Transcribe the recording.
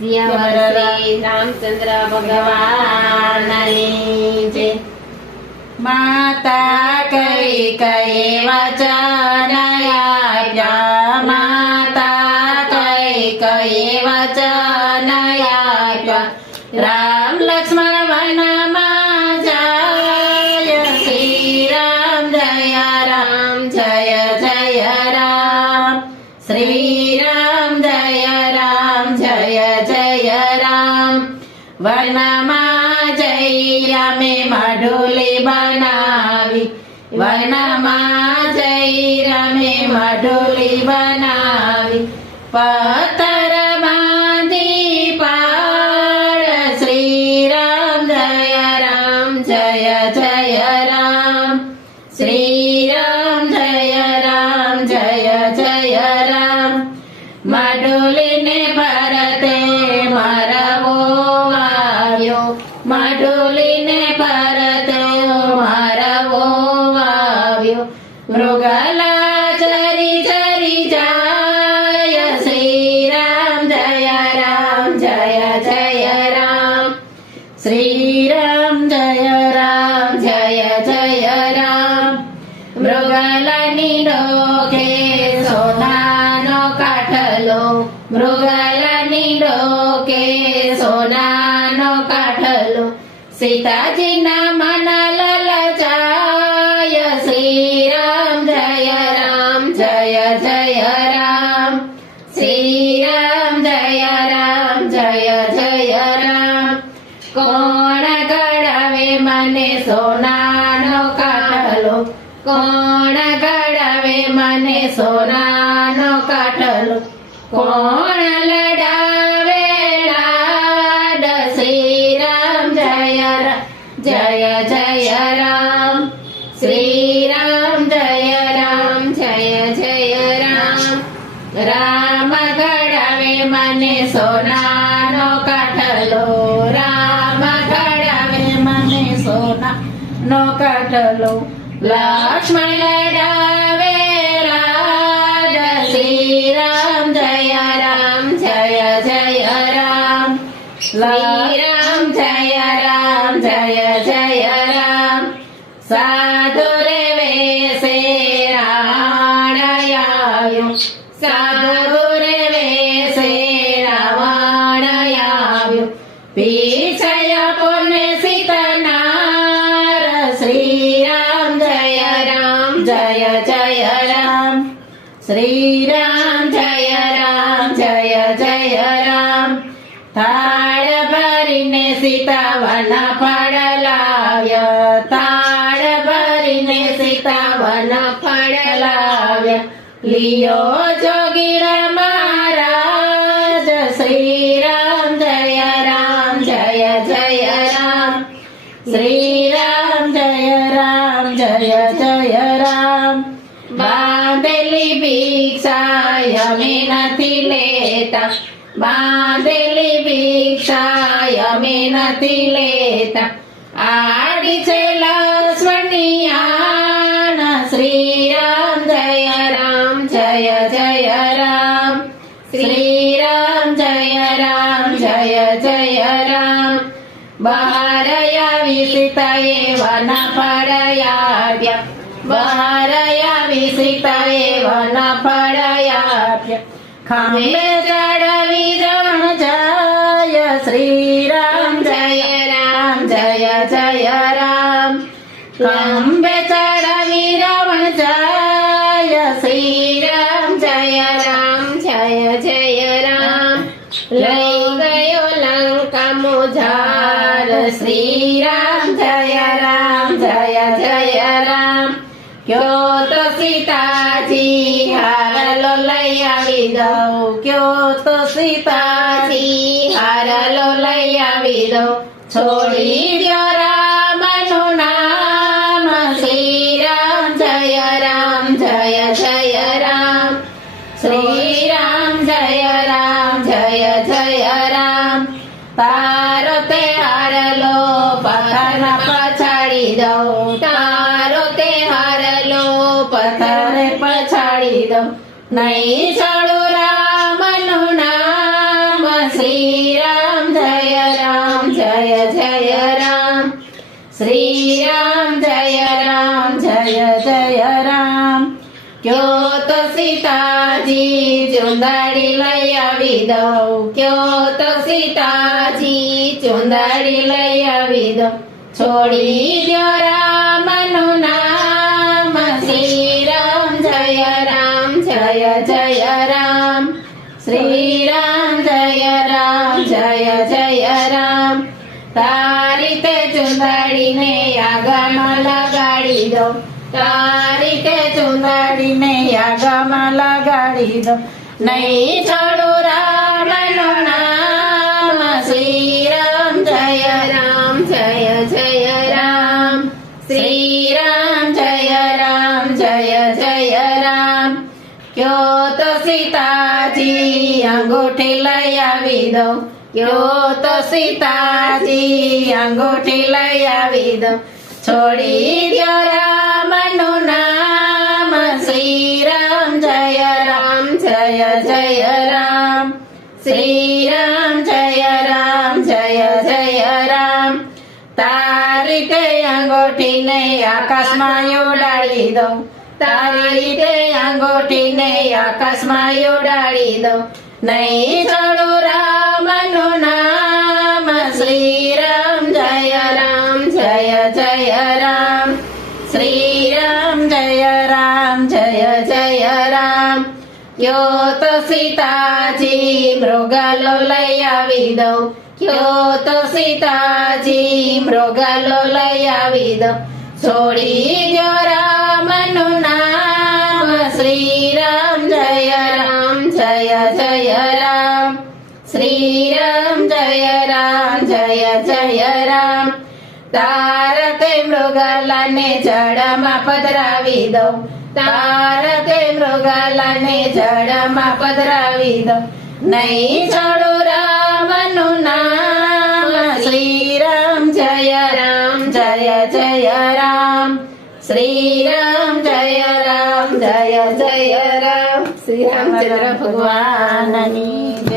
સિયાવર શ્રી રામચંદ્ર ભગવાનની જય માતા કઈ કઈ વચન આપ્યા માતા કઈ કઈ વચન આપ્યા વનમાં જઈ રામે મઢોલી બનાવી. વનમાં જઈ રામે મઢોલી બનાવી. પતર બાંધી પાડ શ્રી રામ જય રામ, જય જય રામ. શ્રી રામ જય રામ, જય જય રામ. માડોલીને श्रीराम जय राम जय जय राम मृगलनि लोके सोनानो काठलो मृगलनि लोके सोनानो काठलो सीताजी ना मनला સોનાનો કાઠલો કોણ ગળાવે મને સોનાનો કાઠલો કોણ લડાવે લાડ શ્રી રામ જય રામ જય જય રામ શ્રી રામ જય રામ જય જય રામ રામ ઘડાવે મને સોનાનો નો કાઠલો લક્ષ્મણ લડાવે રાજ શ્રી રામ જય રામ જય જય રામ શ્રી રામ જય રામ જય જય રામ સાધુ શ્રી રામ જય રામ, જય જય રામ. તાળ ભરીને સીતાવન ફળ લાવ્યા. તાળ ભરીને સીતાવન ફળ લાવ્યા. લિયો જોગીર મહારાજ, શ્રી ભિક્ષા અમે નથી લેતા આડી છે લક્ષ્મણની આણ શ્રી રામ જય રામ જય જય રામ શ્રી રામ જય રામ જય જય રામ બહાર આવી સીતાએ વન ફળયાવ્યા બહાર આવી સીતાએ વન ફળયાવ્યા ખાંબે ચડવી મુજાર શ્રી રામ જય રામ જય જય રામ ક્યો તો સીતાજી હારલો લઈ આવી દઉં ક્યો તો સીતાજી હારલો લઈ આવી દઉં છોડી દ્યો રામનું નામ શ્રી રામ જય રામ જય જય રામ શ્રી રામ જય રામ જય જય રામ કર્મ પછાડી દઉં તારો તે હારલો પથર પછાડી દઉં નહીં છોડું રામનું નામ શ્રી રામ જય રામ જય જય રામ શ્રી રામ જય રામ જય જય રામ કયો તો સીતાજી ચુંદાડી લઈ આવી દઉં કયો તો સીતાજી ચુંદાડી લઈ આવી દઉં છોડી દો રામનું નામ. શ્રી રામ જય રામ, જય જય રામ. શ્રી રામ જય રામ, જય જય રામ. તારી તે ચુંદાડીને લગાડી દો. તારી તે ચુંદાડીને લગાડી દો. નહીં છોડું રામનું રામ જય રામ જય જય રામ કયો તો સીતાજી અંગૂઠી લઈ આવી દો કયો તો સીતાજી અંગૂઠી લઈ આવી દો છોડી દો રામનું નામ શ્રી રામ જય રામ જય જય રામ શ્રી રામ જય રામ જય જય તારી તે અંગૂઠીને આકાશમાં ઉડાડી દઉં તારી તે અંગૂઠીને આકાશમાં ઉડાડી દઉં નહીં છોડું રામનું નામ શ્રી રામ જય રામ જય જય રામ શ્રી રામ જય કયો તો સીતાજી મૃગાલો લઈ આવી દઉં કયો તો સીતાજી મૃગાલો લઈ આવી દઉં છોડી દો રામનું નામ શ્રી રામ જય રામ, જય જય રામ. શ્રી રામ જય રામ, જય જય રામ. તારકે મૃગાલાને જળમાં પધરાવી દઉં તારકે મૃગાલાને જળમાં પધરાવી દઉં નહીં છોડું રામનું નામ શ્રી રામ જય રામ જય જય રામ શ્રી રામ જય રામ જય જય રામ શ્રી રામચંદ્ર ભગવાન ભગવાનની જય